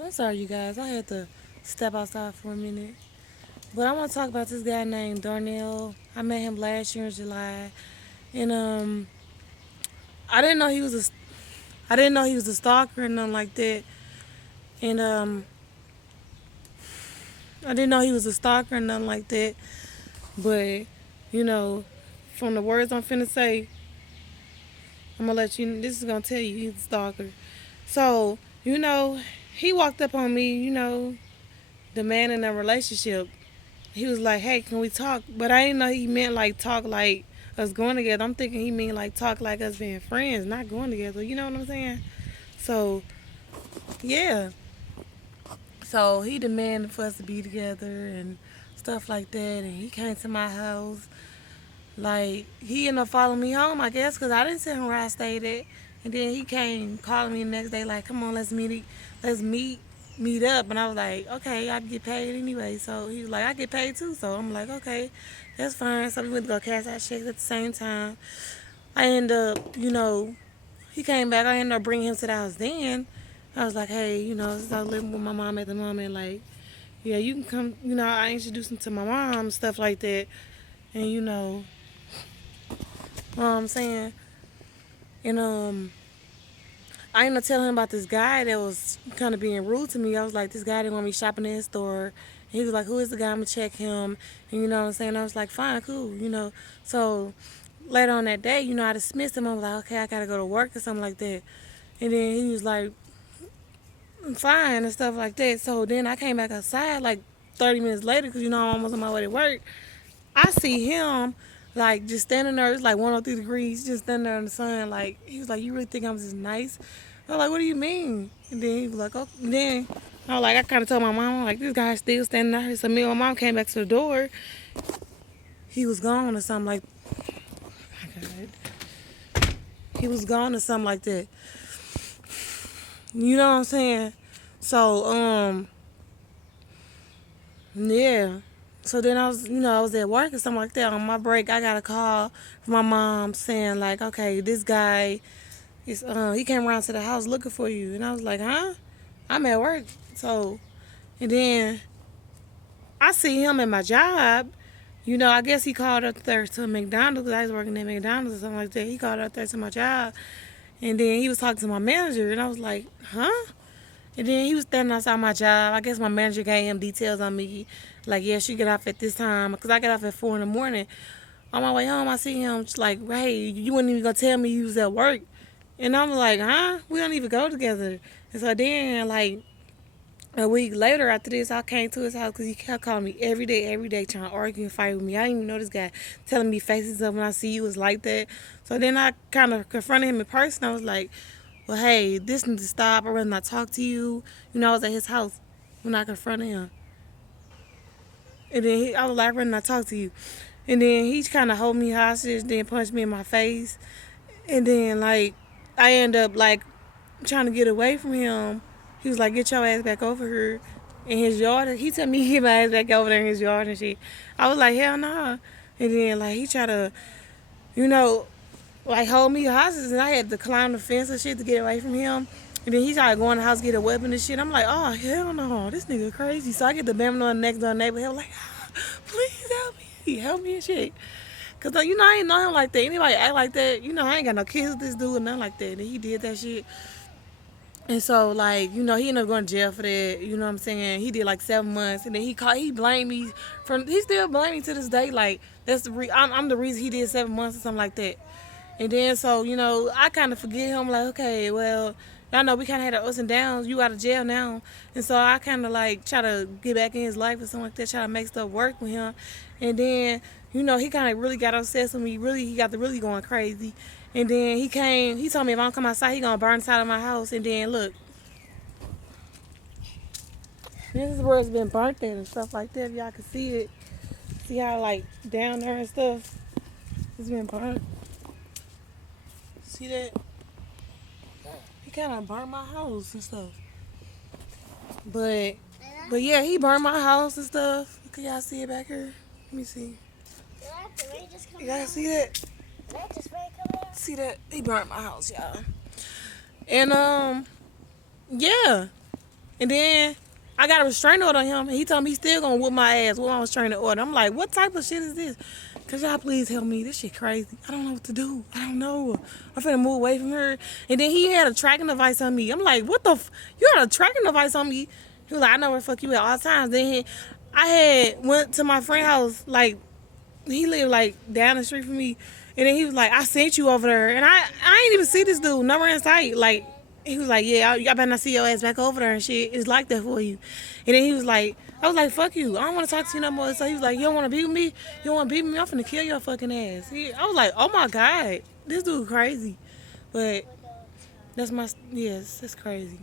I'm sorry, you guys. I had to step outside for a minute. But I want to talk about this guy named Darnell. I met him last year in July, and I didn't know he was I didn't know he was a stalker and nothing like that. And I didn't know he was a stalker and nothing like that. But you know, from the words I'm finna say, I'm gonna let you. This is gonna tell you he's a stalker. So you know, he walked up on me. The man in a relationship. He was like, "Hey, can we talk?" But I didn't know he meant like talk like us going together. I'm thinking he mean like talk like us being friends, not going together. You know what I'm saying? So yeah. So he demanded for us to be together and stuff like that. And he came to my house. Like he ended up following me home, I guess, because I didn't tell him where I stayed at. And then he came calling me the next day, like, "Come on, let's meet up." And I was like, "Okay, I get paid anyway." So he was like, "I get paid too." So I'm like, "Okay, that's fine." So we went to go cash out checks at the same time. I ended up, he came back. I ended up bringing him to the house. Then I was like, "Hey, since I was living with my mom at the moment, like, yeah, you can come." I introduced him to my mom, stuff like that, and what I'm saying. And I ended up telling him about this guy that was kind of being rude to me. I was like, "This guy didn't want me shopping in his store." And he was like, "Who is the guy? I'm gonna check him." And you know what I'm saying? I was like, "Fine, cool." So later on that day, I dismissed him. I was like, "Okay, I gotta go to work or something like that." And then he was like, "Fine," and stuff like that. So then I came back outside like 30 minutes later because I'm almost on my way to work. I see him like just standing there. It's like 103 degrees, just standing there in the sun. Like he was like, "You really think I'm just nice?" I was like, "What do you mean?" And then he was like, "Oh." And then I kind of told my mom, like, "This guy's still standing there." So me and my mom came back to the door. He was gone or something like. Oh my God. He was gone or something like that. You know what I'm saying? So yeah. So then I was at work or something like that. On my break, I got a call from my mom saying like, "Okay, this guy he came around to the house looking for you." And I was like, "Huh?" I'm at work. So and then I see him at my job. I guess he called up there to McDonald's because I was working at McDonald's or something like that. He called up there to my job, and then he was talking to my manager, and I was like, "Huh?" And then he was standing outside my job. I guess my manager gave him details on me. Like, "Yeah, she get off at this time." Because I get off at 4 in the morning. On my way home, I see him just like, "Hey, you wasn't even going to tell me you was at work." And I'm like, "Huh? We don't even go together." And so then, like, a week later after this, I came to his house because he kept calling me every day, trying to argue and fight with me. I didn't even know this guy telling me faces up when I see you was like that. So then I kind of confronted him in person. I was like, "Well, hey, this needs to stop. I'd rather not talk to you." I was at his house when I confronted him. And then I was like, "I'd rather not talk to you." And then he kind of hold me hostage, then punched me in my face. And then, like, I end up, like, trying to get away from him. He was like, "Get your ass back over here in his yard." He told me to get my ass back over there in his yard and shit. I was like, "Hell no." Nah. And then, like, he tried to, you know, like hold me hostage, and I had to climb the fence and shit to get away from him. And then he tried to go in the house get a weapon and shit. I'm like, "Oh hell no, this nigga crazy." So I get the bam on the next door neighbor. He was like, "Please help me and shit." Cause like, I ain't know him like that. Anybody act like that, I ain't got no kids with this dude or nothing like that. And he did that shit. And so, like, he ended up going to jail for that. You know what I'm saying? He did like 7 months, and then he blamed me he still blamed me to this day. Like, that's I'm the reason he did 7 months or something like that. And then so, I kind of forget him. Like, okay, well, y'all know we kind of had our ups and downs. You out of jail now, and so I kind of like try to get back in his life or something like that. Try to make stuff work with him, and then he kind of really got obsessed with me. Really, he got to really going crazy. And then he came. He told me if I don't come outside, he gonna burn the side of my house. And then look, this is where it's been burnt at and stuff like that. If y'all can see it, see how like down there and stuff. It's been burnt. See that? He kind of burnt my house and stuff. But yeah, he burned my house and stuff. Can y'all see it back here? Let me see. You guys see that? See that? He burned my house, y'all. And yeah. And then I got a restraining order on him, and he told me he's still gonna whoop my ass with my restraining order. I'm like, what type of shit is this? Could y'all please help me? This shit crazy. I don't know what to do. I don't know. I'm finna move away from her. And then he had a tracking device on me. I'm like, what the you had a tracking device on me? He was like, I know where the fuck you at all times. I had went to my friend's house, like, he lived like down the street from me. And then he was like, I sent you over there. And I ain't even see this dude, nowhere in sight. Like, he was like, yeah, I better not see your ass back over there and shit. It's like that for you. And then he was like, I was like, fuck you. I don't want to talk to you no more. So he was like, you don't want to be with me? You don't want to be with me? I'm finna kill your fucking ass. I was like, oh my God. This dude crazy. But that's my, yes, that's crazy.